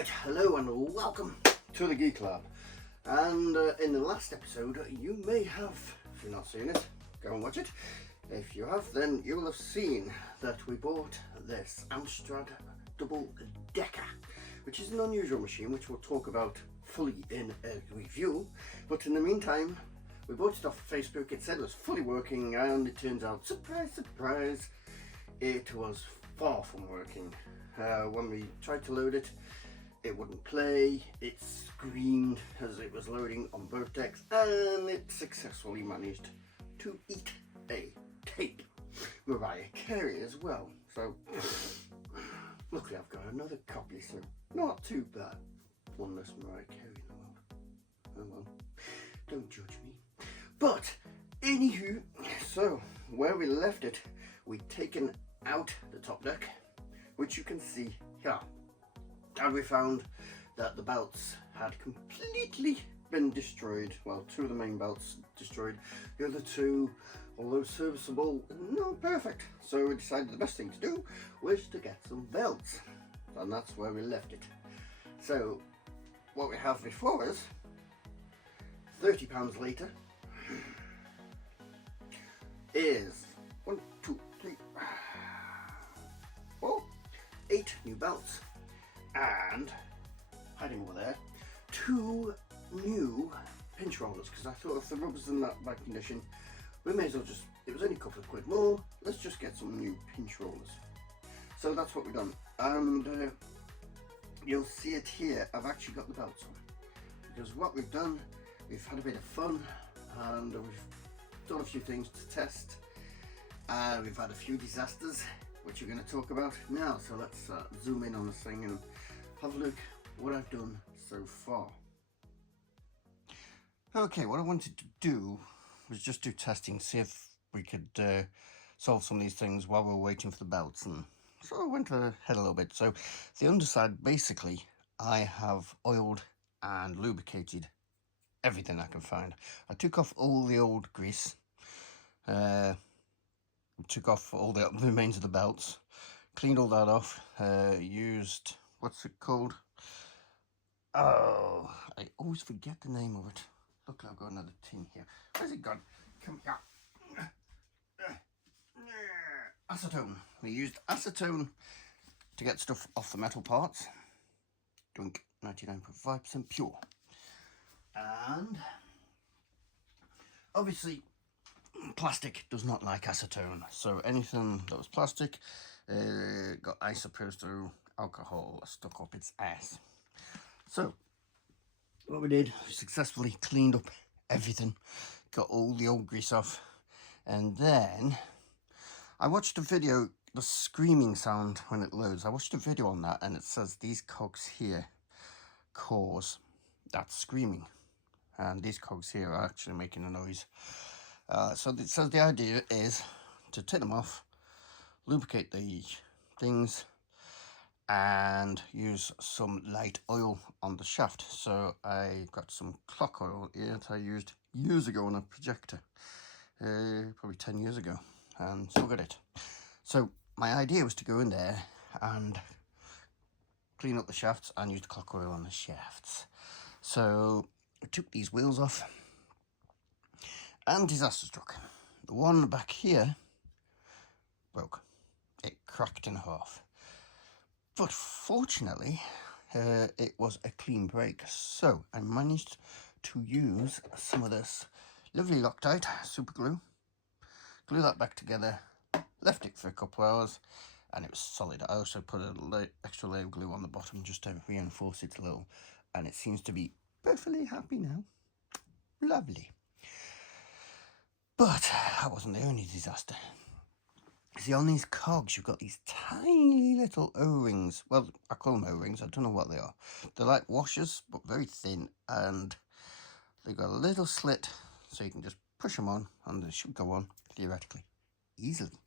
Right, hello and welcome to the Geek Lab. And in the last episode, you may have, if you've not seen it, go and watch it. If you have, then you will have seen that we bought this Amstrad Double Decker, which is an unusual machine, which we'll talk about fully in a review. But in the meantime, we bought it off Facebook. It said it was fully working, and it turns out, surprise, surprise, it was far from working. When we tried to load it, it wouldn't play, it screamed as it was loading on both decks, and it successfully managed to eat a tape. Mariah Carey as well. So, luckily I've got another copy, so not too bad. One less Mariah Carey in the world. Oh well, don't judge me. But, anywho, so where we left it, we'd taken out the top deck, which you can see here. And we found that the belts had completely been destroyed. Well, two of the main belts destroyed. The other two, although serviceable, not perfect. So we decided the best thing to do was to get some belts. And that's where we left it. So what we have before us, £30 later, is 1, 2, 3, 4, 8 new belts. And hiding over there, 2 new pinch rollers, because I thought if the rubber's in that bad condition, we may as well just, it was only a couple of quid more, let's just get some new pinch rollers. So that's what we've done, and you'll see it here. I've actually got the belts on, because what we've done, we've had a bit of fun, and we've done a few things to test, and we've had a few disasters, which we're going to talk about now. So let's zoom in on this thing and have a look what I've done so far. Okay, what I wanted to do was just do testing, see if we could solve some of these things while we were waiting for the belts, and so I went ahead a little bit. So the underside, basically, I have oiled and lubricated everything I can find. I took off all the old grease, took off all the remains of the belts, cleaned all that off, used, what's it called? Oh, I always forget the name of it. Look, I've got another tin here. Where's it gone? Come here. Acetone. We used acetone to get stuff off the metal parts. Drink 99.5% pure. And obviously plastic does not like acetone, so anything that was plastic got isopropyl alcohol stuck up its ass. So what we did, we successfully cleaned up everything, got all the old grease off, and then I watched a video, the screaming sound when it loads. I watched a video on that, and it says these cogs here cause that screaming, and these cogs here are actually making a noise. So it says the idea is to take them off, lubricate the things, and use some light oil on the shaft. So I got some clock oil here that I used years ago on a projector, probably 10 years ago, and still got it. So my idea was to go in there and clean up the shafts and use the clock oil on the shafts. So I took these wheels off, and disaster struck. The one back here broke. It cracked in half. But fortunately, it was a clean break. So I managed to use some of this lovely Loctite super glue, glue that back together, left it for a couple of hours, and it was solid. I also put an extra layer of glue on the bottom just to reinforce it a little, and it seems to be perfectly happy now. Lovely. But that wasn't the only disaster. See, on these cogs, you've got these tiny little O-rings. Well, I call them O-rings. I don't know what they are. They're like washers, but very thin. And they've got a little slit, so you can just push them on, and they should go on, theoretically, easily.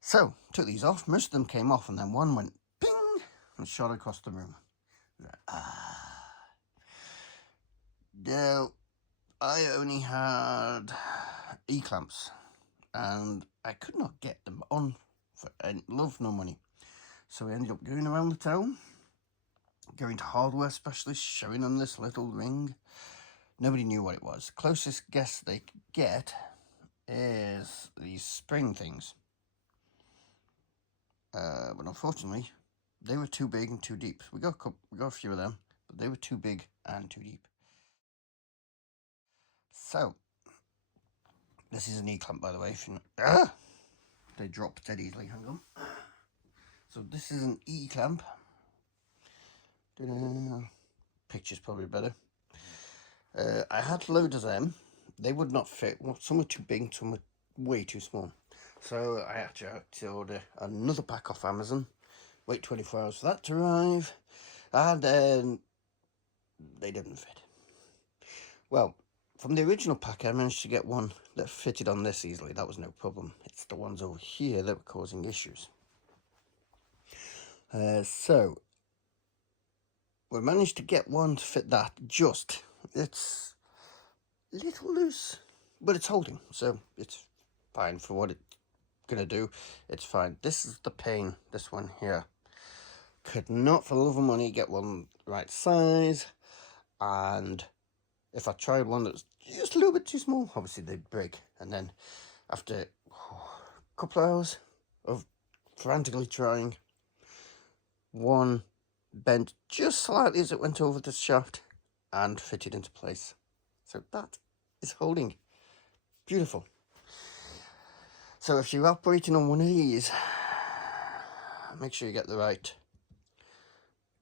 So, took these off. Most of them came off, and then one went ping and shot across the room. Now, I only had E-clamps, and I could not get them on for love nor money. So we ended up going around the town, going to hardware specialists, showing them this little ring. Nobody knew what it was. Closest guess they could get is these spring things. But unfortunately, they were too big and too deep. We got a few of them, but they were too big and too deep. So, this is an E-clamp, by the way. If you know, they drop dead easily. Hang on. So this is an E-clamp. Picture's probably better. I had loads of them. They would not fit. Well, some were too big, some were way too small. So I actually had to order another pack off Amazon. Wait 24 hours for that to arrive. And then they didn't fit. Well, from the original pack, I managed to get one that fitted on this easily. That was no problem. It's the ones over here that were causing issues. So we managed to get one to fit that just. It's a little loose, but it's holding, so it's fine for what it's gonna do. It's fine. This is the pain, this one here. Could not for the love of money get one right size, and if I tried one that's just a little bit too small, obviously they'd break. And then after a couple of hours of frantically trying, one bent just slightly as it went over the shaft and fitted into place. So that is holding. Beautiful. So if you're operating on one of these, make sure you get the right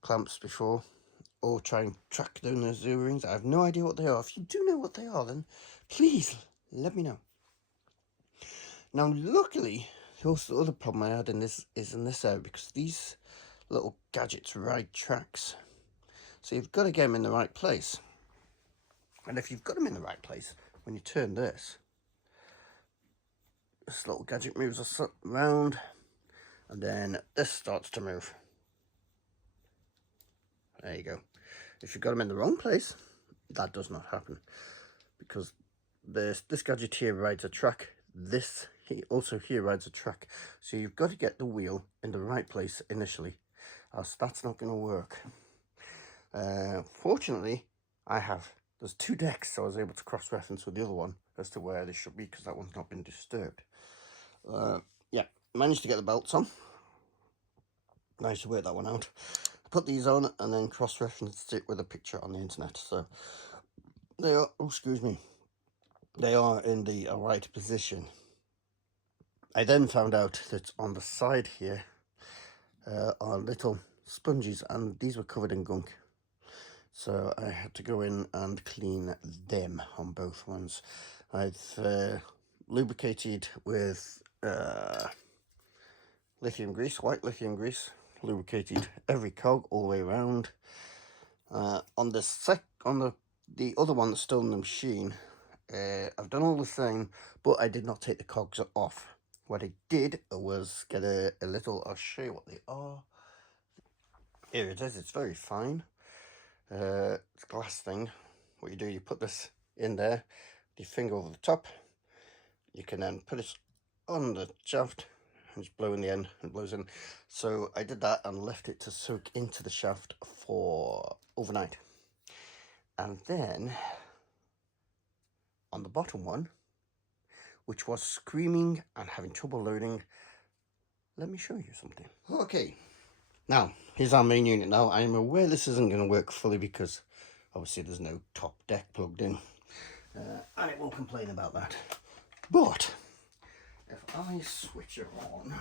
clamps before, or try and track down those O-rings. I have no idea what they are. If you do know what they are, then please let me know. Now, luckily, also the other problem I had in this is in this area, because these little gadgets ride tracks. So you've got to get them in the right place. And if you've got them in the right place, when you turn this little gadget moves around, and then this starts to move. There you go. If you've got them in the wrong place, that does not happen, because this gadget here rides a track. This also here rides a track. So you've got to get the wheel in the right place initially, else that's not going to work. Fortunately, there's two decks, so I was able to cross-reference with the other one as to where they should be, because that one's not been disturbed. Yeah, managed to get the belts on. Managed to work that one out. Put these on and then cross-referenced it with a picture on the internet. So they are, oh, excuse me, they are in the right position. I then found out that on the side here are little sponges, and these were covered in gunk. So I had to go in and clean them on both ones. I've lubricated with lithium grease, white lithium grease. Lubricated every cog all the way around. On the other one that's still in the machine, I've done all the same, but I did not take the cogs off. What I did was get a little, I'll show you what they are. Here it is. It's very fine. It's a glass thing. What you do, you put this in there, your finger over the top. You can then put it on the shaft and just blow in the end, and it blows in. So I did that and left it to soak into the shaft for overnight. And then on the bottom one, which was screaming and having trouble loading, let me show you something. Okay, now here's our main unit. Now I am aware this isn't going to work fully, because obviously there's no top deck plugged in, and it won't complain about that. But if I switch it on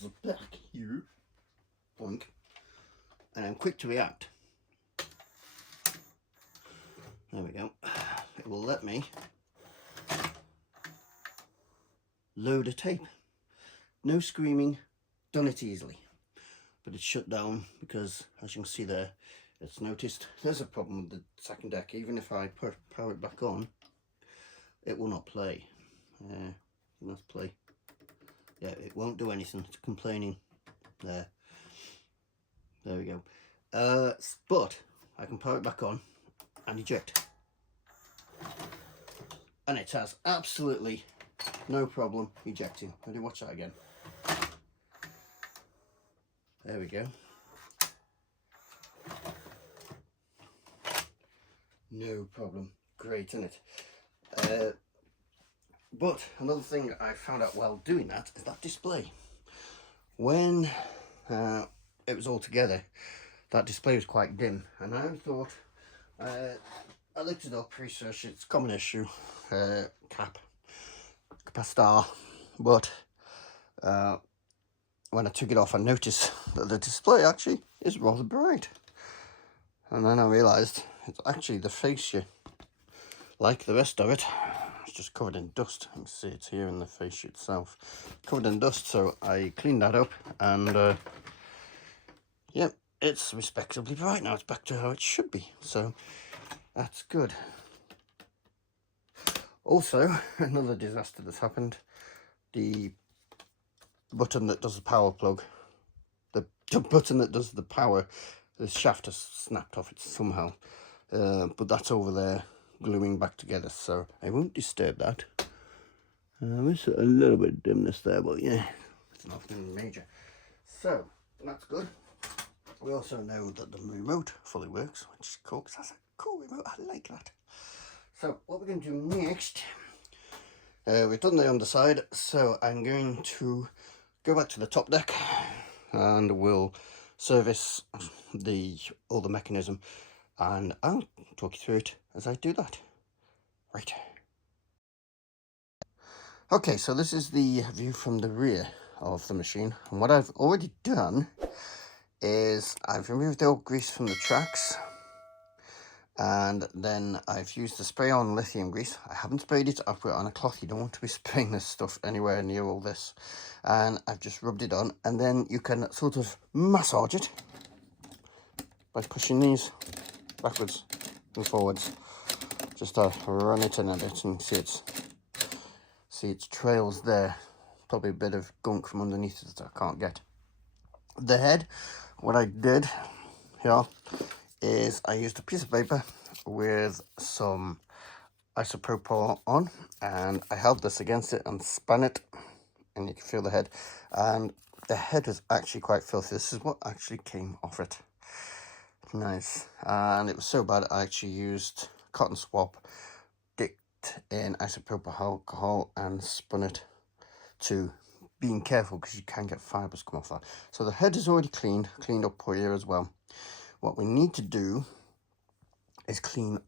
the back here, boink, and I'm quick to react, there we go, it will let me load a tape. No screaming, done it easily. But it's shut down because, as you can see there, it's noticed there's a problem with the second deck. Even if I power it back on, it will not play. Let's play. Yeah, it won't do anything. It's complaining. There we go. But I can power it back on and eject, and it has absolutely no problem ejecting. Ready? Watch that again. There we go. No problem. Great, isn't it? But another thing I found out while doing that is that display. When it was all together, that display was quite dim, and I thought, I looked it up, researched it, it's a common issue, capacitor, but when I took it off, I noticed that the display actually is rather bright, and then I realised it's actually the fascia. Like the rest of it, it's just covered in dust. You can see it's here in the fascia itself, covered in dust. So I cleaned that up, and yep, it's respectably bright now. It's back to how it should be, so that's good. Also, another disaster that's happened: the button that does the power plug, the button that does the power, the shaft has snapped off it somehow, but that's over there gluing back together, so I won't disturb that. There's a little bit of dimness there, but yeah, it's nothing major, so that's good. We also know that the remote fully works, which is cool, because that's a cool remote. I like that. So what we're going to do next, we've done the underside, so I'm going to go back to the top deck and we'll service all the mechanism, and I'll talk you through it as I do that. Right. Okay, so this is the view from the rear of the machine, and what I've already done is I've removed the old grease from the tracks, and then I've used the spray on lithium grease. I haven't sprayed it, I've put it on a cloth. You don't want to be spraying this stuff anywhere near all this, and I've just rubbed it on, and then you can sort of massage it by pushing these backwards and forwards, just to run it in a bit, and see its trails there. Probably a bit of gunk from underneath it that I can't get. The head, what I did here is I used a piece of paper with some isopropyl on, and I held this against it and spun it, and you can feel the head, and the head was actually quite filthy. This is what actually came off it. Nice. And it was so bad I actually used cotton swab dipped in isopropyl alcohol and spun it, to being careful because you can get fibers come off that. So the head is already cleaned up here as well. What we need to do is clean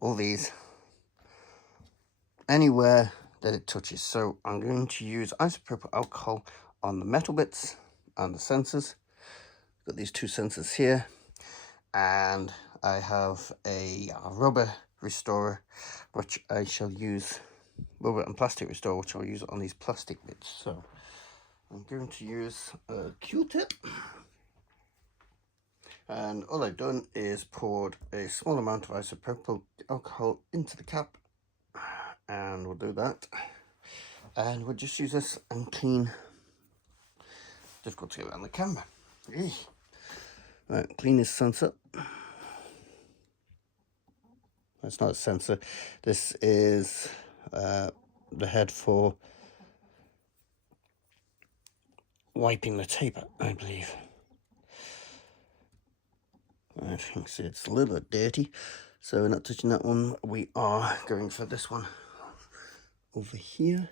all these, anywhere that it touches. So I'm going to use isopropyl alcohol on the metal bits and the sensors. Got these two sensors here, and I have a rubber restorer, which I shall use, rubber and plastic restorer, which I'll use on these plastic bits. So I'm going to use a Q-tip, and all I've done is poured a small amount of isopropyl alcohol into the cap, and we'll do that, and we'll just use this and clean. Difficult to get around the camera. Right, clean this sensor. That's not a sensor, this is the head for wiping the tape, I believe. I think it's a little bit dirty, so we're not touching that one. We are going for this one over here,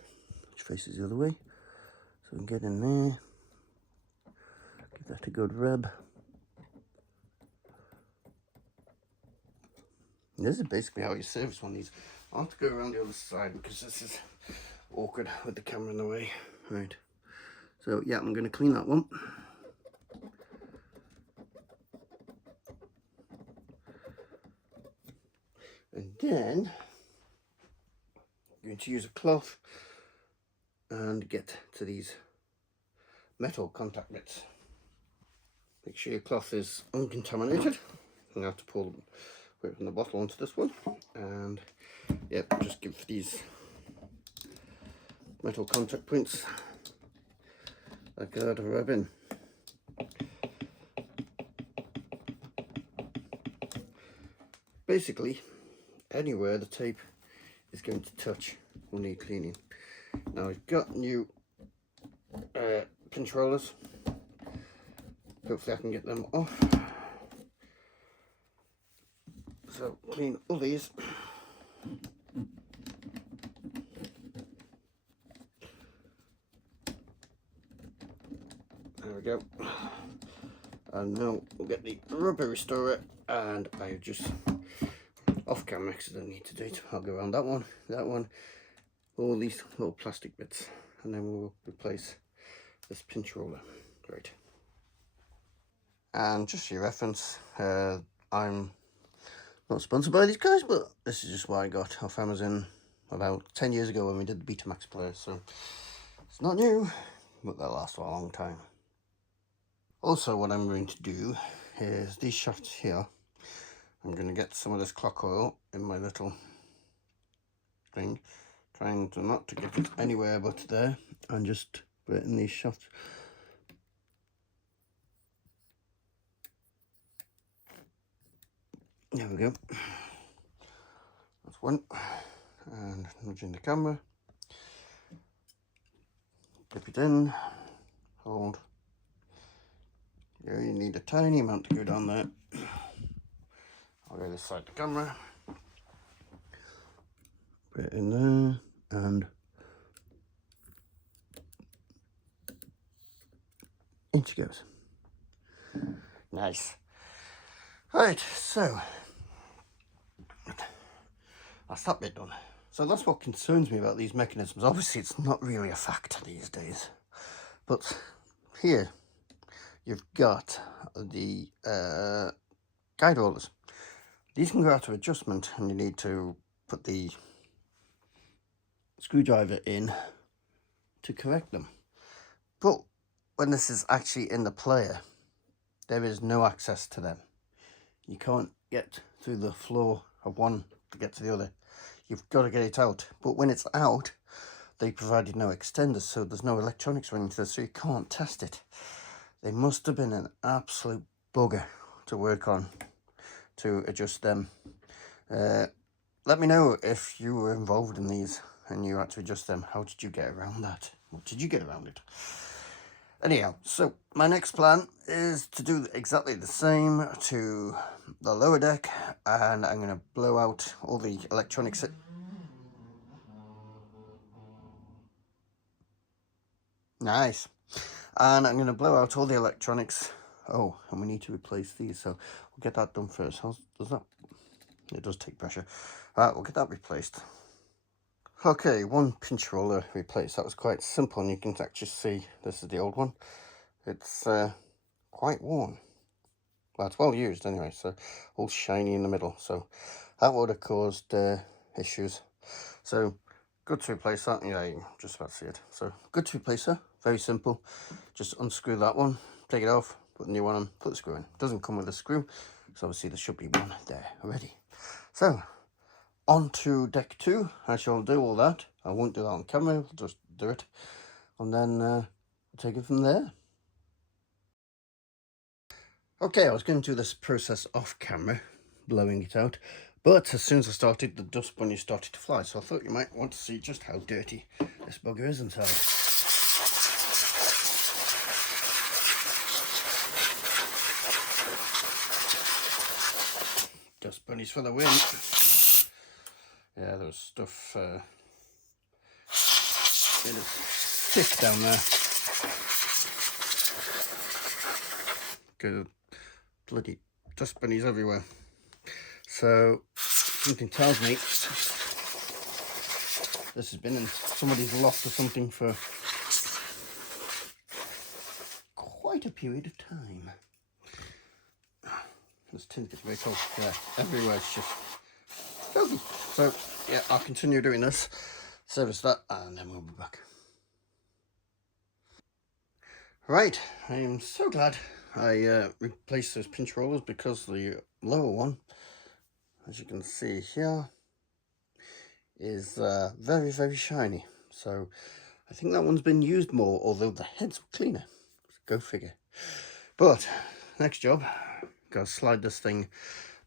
which faces the other way. So we can get in there, give that a good rub. And this is basically how you service one of these. I'll have to go around the other side because this is awkward with the camera in the way. Right, so yeah, I'm going to clean that one. And then I'm going to use a cloth and get to these metal contact bits. Make sure your cloth is uncontaminated. I'm going to have to pull it from the bottle onto this one, and yep, just give these metal contact points a good rub in. Basically, anywhere the tape is going to touch will need cleaning. Now I've got new pinch rollers. Hopefully I can get them off. So clean all these. There we go. And now we'll get the rubber restorer, and I just off camera because I don't need to do it. I'll go around that one, all these little plastic bits, and then we'll replace this pinch roller. Great. And just for your reference, I'm not sponsored by these guys, but this is just what I got off Amazon about 10 years ago when we did the Betamax player, so it's not new, but they'll last for a long time. Also, what I'm going to do is these shafts here, I'm going to get some of this clock oil in my little thing, trying to not to get it anywhere but there, and just put it in these shafts. There we go. That's one. And nudging the camera. Dip it in. Hold. Yeah, you need a tiny amount to go down there. I'll go this side of the camera. Put it in there. And in she goes. Nice. Right, so that's that bit done. So that's what concerns me about these mechanisms. Obviously it's not really a factor these days, but here you've got the guide rollers. These can go out of adjustment and you need to put the screwdriver in to correct them. But when this is actually in the player, there is no access to them. You can't get through the floor of one to get to the other. You've got to get it out. But when it's out, they provided no extenders, so there's no electronics running to this, so you can't test it. They must have been an absolute bugger to work on to adjust them. Let me know if you were involved in these and you had to adjust them. How did you get around that? What did you get around it? Anyhow, so my next plan is to do exactly the same to the lower deck, and I'm going to blow out all the electronics. Nice. And I'm going to blow out all the electronics. Oh, and we need to replace these, so we'll get that done first. How does that? It does take pressure. Right, we'll get that replaced. Okay, one pinch roller replaced. That was quite simple, and you can actually see this is the old one. It's quite worn. Well, it's well used anyway, so all shiny in the middle. So that would have caused issues. So good to replace that. Yeah, you can just about see it. So good to replace her. Very simple. Just unscrew that one, take it off, put the new one on, put the screw in. Doesn't come with a screw, so obviously there should be one there already. So on to deck 2. I shall do all that. I won't do that on camera, I'll just do it, and then we'll take it from there. Okay, I was going to do this process off camera, blowing it out, but as soon as I started, the dust bunnies started to fly, so I thought you might want to see just how dirty this bugger is inside. Dust bunnies for the win. Yeah, there's stuff it is thick down there. Good. Bloody dust bunnies everywhere. So something tells me this has been in somebody's loft or something for quite a period of time. This tin gets very cold. Yeah, everywhere it's just filthy. So yeah, I'll continue doing this, service that, and then we'll be back. Right, I am so glad I replaced those pinch rollers, because the lower one, as you can see here, is very, very shiny. So I think that one's been used more, although the heads were cleaner. Go figure. But next job, gotta slide this thing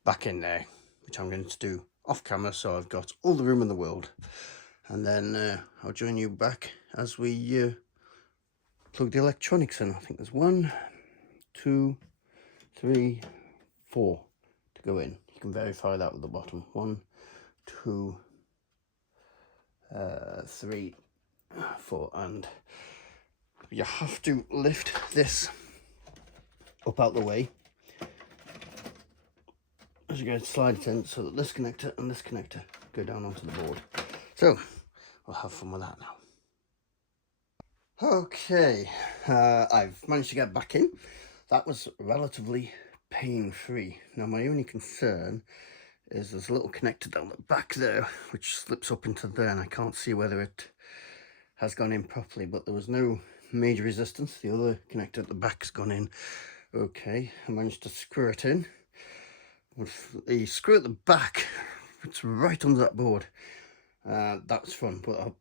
back in there, which I'm going to do off camera, so I've got all the room in the world. And then I'll join you back as we plug the electronics in. I think there's 1, 2, 3, 4 to go in. You can verify that with the bottom. 1, 2, 3, 4, and you have to lift this up out the way as you go to slide it in, so that this connector and this connector go down onto the board. So we'll have fun with that now. Okay, I've managed to get back in. That was relatively pain-free. Now my only concern is there's a little connector down the back there which slips up into there, and I can't see whether it has gone in properly, but there was no major resistance. The other connector at the back's gone in okay. I managed to screw it in. With the screw at the back, it's right under that board. That was fun, but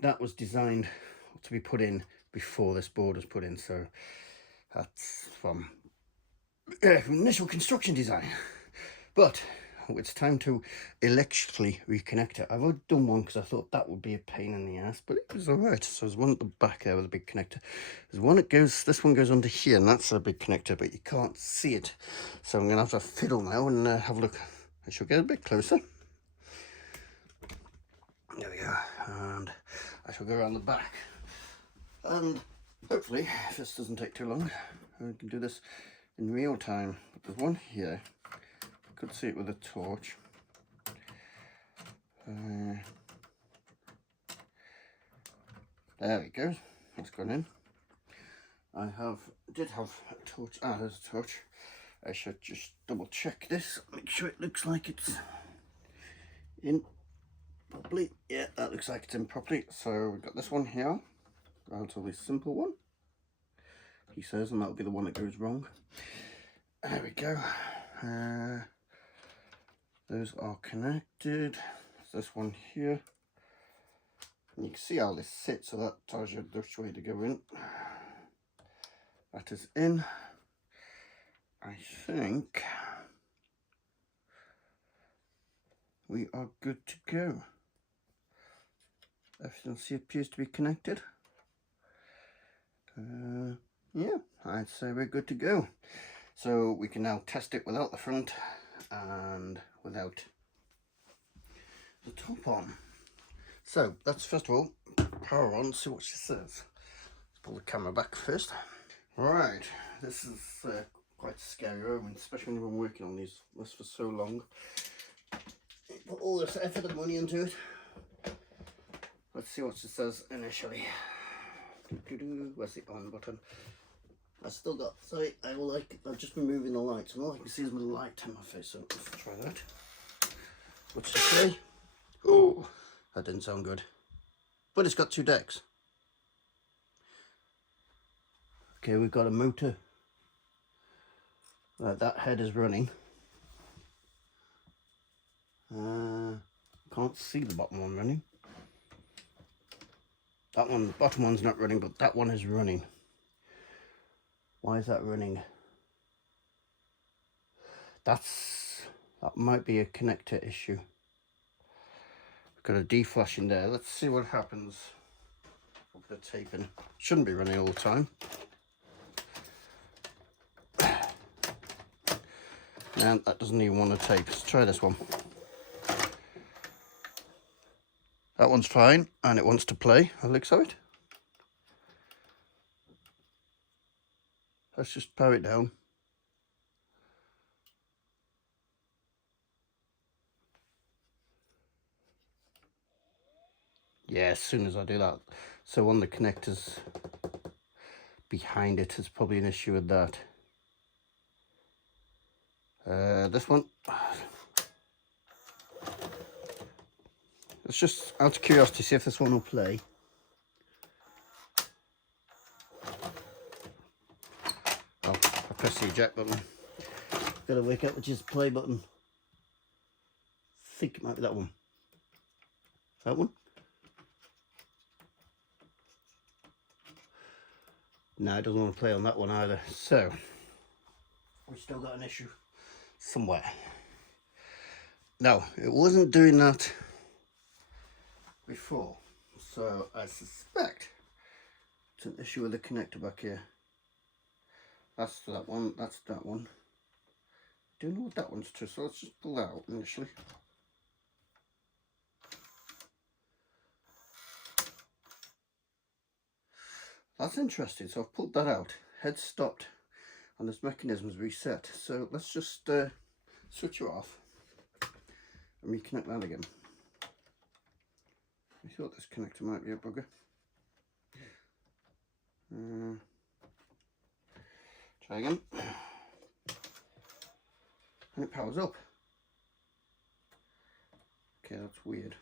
that was designed to be put in before this board was put in, so that's from initial construction design. But it's time to electrically reconnect it. I've already done one because I thought that would be a pain in the ass, but it was alright. So there's one at the back there with a big connector. There's one that goes, this one goes under here, and that's a big connector, but you can't see it. So I'm going to have to fiddle now and have a look. I shall get a bit closer. There we go. And I shall go around the back. And hopefully, if this doesn't take too long, I can do this in real time. But there's one here. Could see it with a torch. There we go. That's gone in. I did have a torch. Ah, there's a torch. I should just double check this. Make sure it looks like it's in properly. Yeah, that looks like it's in properly. So we've got this one here. Relatively simple one, he says, and that'll be the one that goes wrong. There we go. Those are connected. There's this one here. And you can see how this sits, so that tells you which way to go in. That is in. I think we are good to go. Everything appears to be connected. Yeah, I'd say we're good to go. So we can now test it without the front and without the top on. So let's first of all power on, see what she says. Let's pull the camera back first. Right, this is quite a scary moment, especially when you've been working on this for so long. You put all this effort and money into it. Let's see what she says initially. Where's the on button? I still got, sorry, I've just been moving the lights, and all I can see is my light in my face, so let's try that. What's she say? Oh, that didn't sound good. But it's got 2 decks. Okay, we've got a motor. That head is running. Can't see the bottom one running. That one, the bottom one's not running, but that one is running. Why is that running? That might be a connector issue. We've got a D-flash in there. Let's see what happens. I'll put the tape in. Shouldn't be running all the time. And that doesn't even want to tape. Let's try this one. That one's fine, and it wants to play, by the looks of it. Let's just power it down. Yeah, as soon as I do that. So one of the connectors behind it is probably an issue with that. This one. Let's just, out of curiosity, see if this one will play. Oh, I pressed the eject button. Gotta work out which is the play button. I think it might be that one. That one? No, it doesn't want to play on that one either. So, we've still got an issue somewhere. No, it wasn't doing that before, so I suspect it's an issue with the connector back here. That's that one, that's that one, Do know what that one's to, so let's just pull that out initially. That's interesting. So I've pulled that out. Head stopped and this mechanism is reset. So let's just switch it off and reconnect that again. I thought this connector might be a bugger. Try again. And it powers up. Okay, that's weird.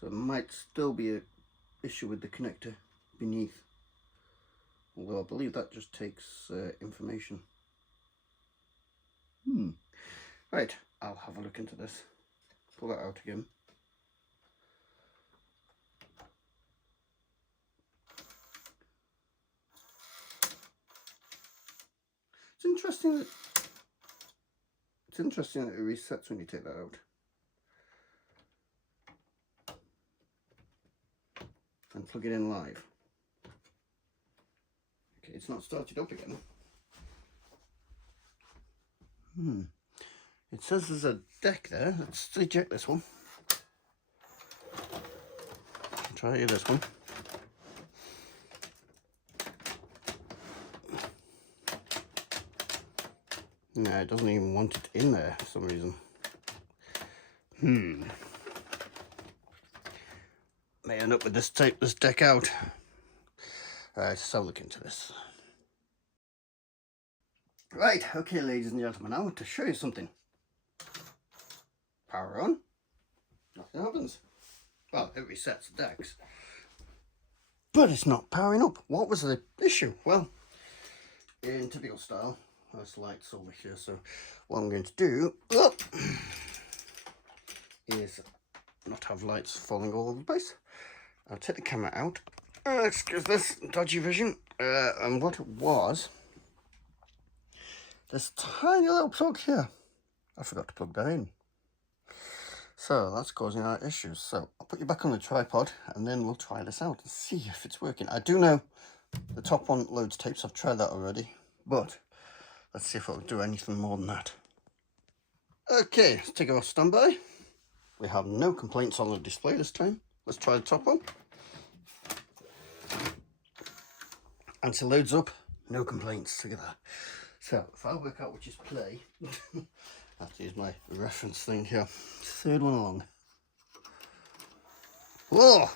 So it might still be an issue with the connector beneath. Although I believe that just takes information. Right, I'll have a look into this. Pull that out again. It's interesting that it resets when you take that out. And plug it in live. Okay, it's not started up again. It says there's a deck there. Let's eject this one. Try this one. No, it doesn't even want it in there for some reason. May end up with this tape this deck out. Alright, let's have a look into this. Right, okay ladies and gentlemen, I want to show you something. Power on, nothing happens. Well, it resets the decks. But it's not powering up. What was the issue? Well, in typical style, there's lights over here, so what I'm going to do is not have lights falling all over the place. I'll take the camera out. Excuse this dodgy vision. And what it was, this tiny little plug here. I forgot to plug that in. So that's causing our issues. So I'll put you back on the tripod and then we'll try this out and see if it's working. I do know the top one loads tapes. I've tried that already. But let's see if it'll do anything more than that. Okay, let's take it off standby. We have no complaints on the display this time. Let's try the top one. And it loads up, no complaints. Look at that. So if I work out which is play, I have to use my reference thing here. Third one along. Whoa!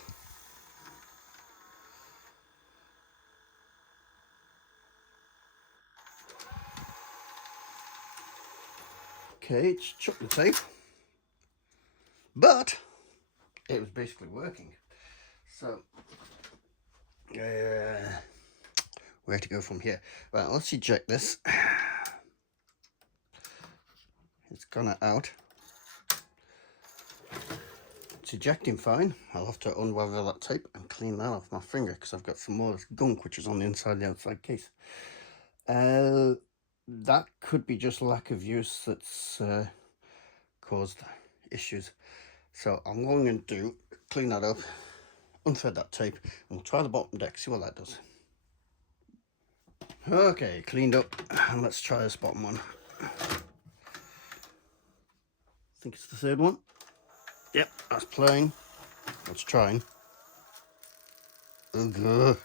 Okay, it's chucked the tape. But it was basically working. So where to go from here? Right, let's eject this. It's gone out. It's ejecting fine. I'll have to unravel that tape and clean that off my finger because I've got some more gunk which is on the inside the outside case. That could be just lack of use that's caused issues. So I'm going to do clean that up, unthread that tape, and we'll try the bottom deck, see what that does. Okay, cleaned up, and let's try this bottom one. I think it's the third one. Yep, that's playing. Let's try. Ugh.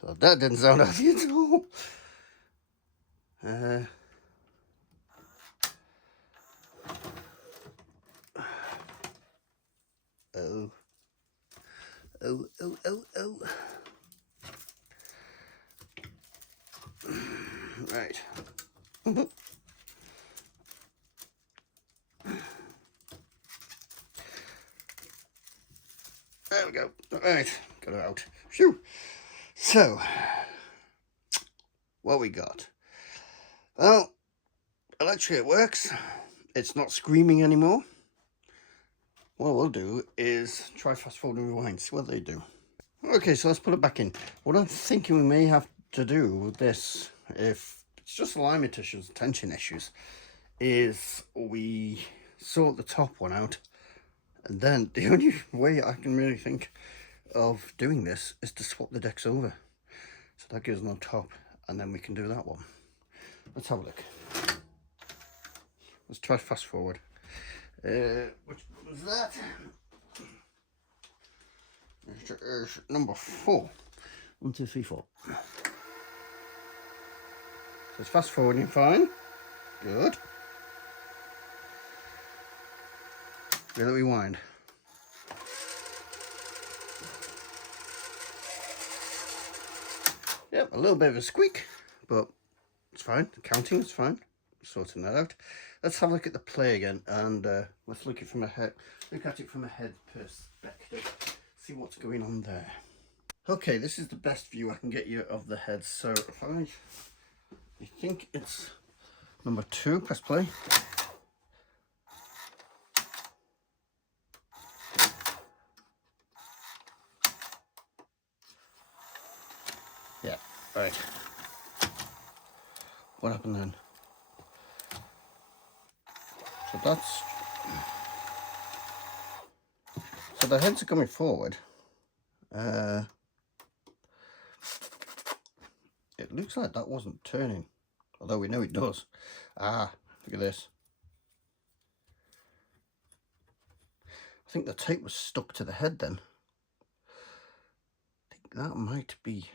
So that didn't sound heavy at all. Oh. Right. There we go. Right, got it out. Phew. So, what we got? Well, electrically it works. It's not screaming anymore. What we'll do is try fast forward and rewind, see what they do. Okay, so let's put it back in. What I'm thinking we may have to do with this, if it's just alignment issues, tension issues, is we sort the top one out. And then the only way I can really think of doing this is to swap the decks over. So that goes on top, and then we can do that one. Let's have a look. Let's try fast forward. Which was that? There's number 4. 1, 2, 3, 4. So it's fast forwarding fine. Good. Let it rewind. Yep, a little bit of a squeak, but it's fine. The counting is fine. Sorting that out. Let's have a look at the play again, and let's look at it from a head perspective. See what's going on there. Okay, this is the best view I can get you of the head. So if I think it's number 2. Press play. Yeah, right. What happened then? So the heads are coming forward. It looks like that wasn't turning, although we know it does. Ah, look at this. I think the tape was stuck to the head then. I think that might be...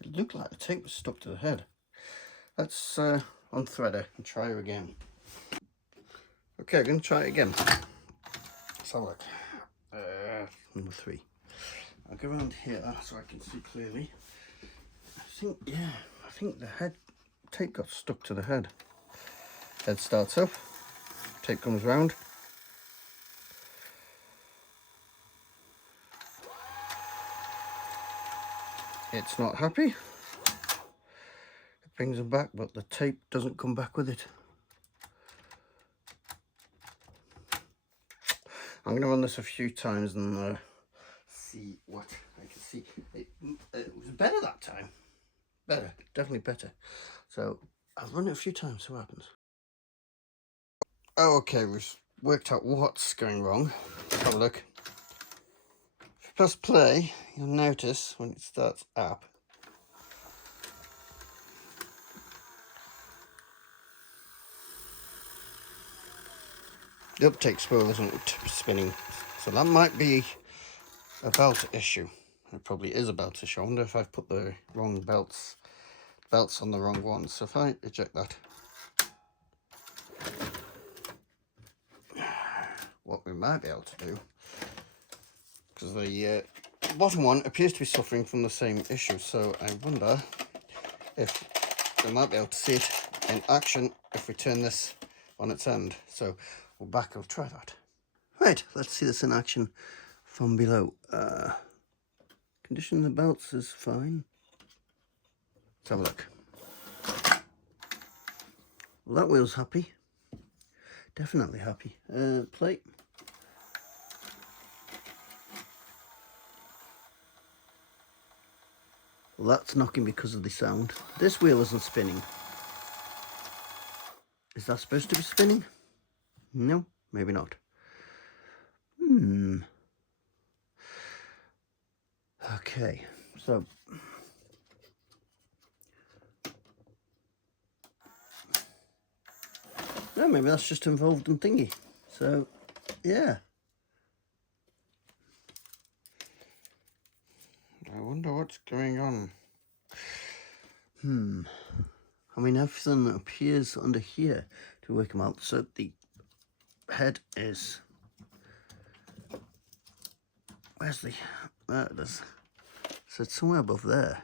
It looked like the tape was stuck to the head. Let's unthread her and try her again. Okay, I'm going to try it again. Let's have a look. Number 3. I'll go around here so I can see clearly. I think the head tape got stuck to the head. Head starts up, tape comes round. It's not happy. It brings them back, but the tape doesn't come back with it. I'm going to run this a few times and see what I can see. It was better that time. Better, definitely better. So I'll run it a few times, see what happens. Oh, okay, we've worked out what's going wrong. Let's have a look. If you press play, you'll notice when it starts up, the uptake spool isn't spinning. So that might be a belt issue. It probably is a belt issue. I wonder if I've put the wrong belts on the wrong ones. So if I eject that, what we might be able to do, because the bottom one appears to be suffering from the same issue, so I wonder if we might be able to see it in action if we turn this on its end. So we'll back, I'll try that. Right, let's see this in action from below. Condition of the belts is fine. Let's have a look. Well, that wheel's happy. Definitely happy. Plate. Well, that's knocking because of the sound. This wheel isn't spinning. Is that supposed to be spinning? No, maybe not. Okay, so yeah, maybe that's just involved in thingy. So yeah, I wonder what's going on. I mean, everything appears under here to work them out. So the head is, where's the, there it is. So it's somewhere above there,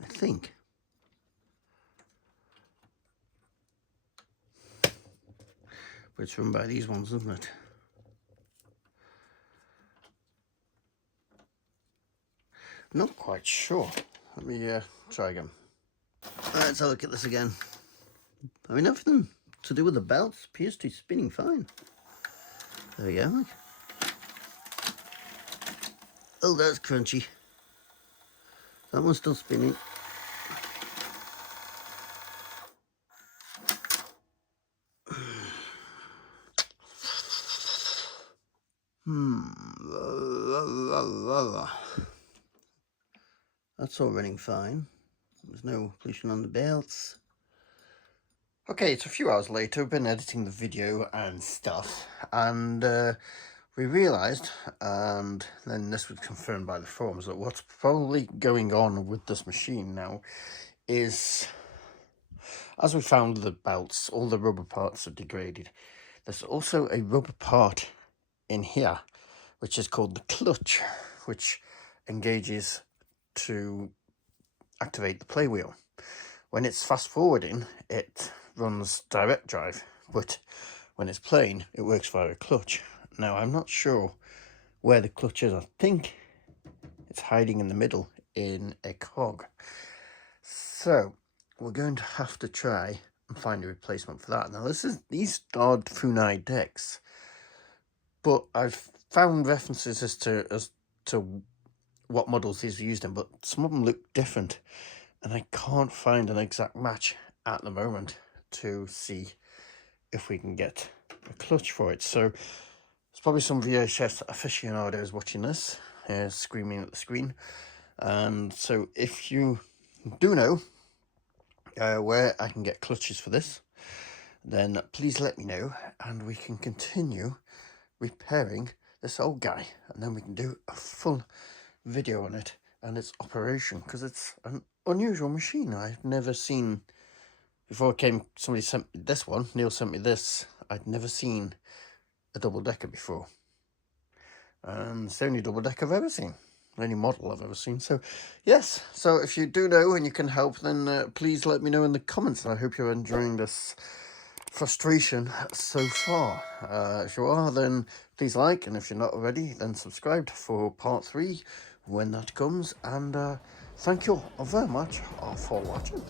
I think. But it's run by these ones, isn't it? Not quite sure. Let me try again. Let's have a look at this again. I mean, everything to do with the belts appears to be spinning fine. There we go. Oh, that's crunchy. That one's still spinning. That's all running fine. There's no pollution on the belts. Okay, it's a few hours later. We've been editing the video and stuff, and we realised, and then this was confirmed by the forums, that what's probably going on with this machine now is, as we found the belts, all the rubber parts are degraded. There's also a rubber part in here, which is called the clutch, which engages to activate the play wheel. When it's fast forwarding, it runs direct drive, but when it's playing, it works via a clutch. Now, I'm not sure where the clutch is. I think it's hiding in the middle in a cog. So we're going to have to try and find a replacement for that. Now, these are Funai decks, but I've found references as to what models these are used in, but some of them look different, and I can't find an exact match at the moment to see if we can get a clutch for it. So there's probably some VHS aficionados watching this, screaming at the screen, and so if you do know where I can get clutches for this, then please let me know, and we can continue repairing this old guy, and then we can do a full video on it and its operation, because it's an unusual machine I've never seen before. Somebody sent me this one, Neil sent me this. I'd never seen a double decker before, and it's the only double decker I've ever seen, the only model I've ever seen. So yes, so if you do know and you can help, then please let me know in the comments. I hope you're enjoying this frustration so far. If you are, then please like, and if you're not already, then subscribe for part 3 when that comes, and thank you all very much for watching.